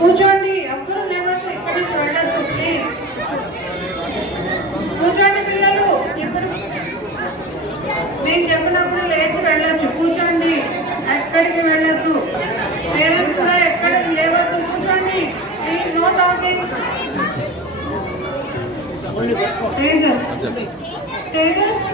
కూర్చోండి, అందరూ లేవచ్చు, ఇక్కడి నుంచి వెళ్ళదు. కూర్చోండి పిల్లలు, ఇప్పుడు నేను చెప్పినప్పుడు లేచి వెళ్ళొచ్చు. కూర్చోండి, ఎక్కడికి వెళ్ళద్దు. పేరెంట్స్ కూడా ఎక్కడికి లేవద్దు. కూర్చోండి, నో టాకింగ్. తేజస్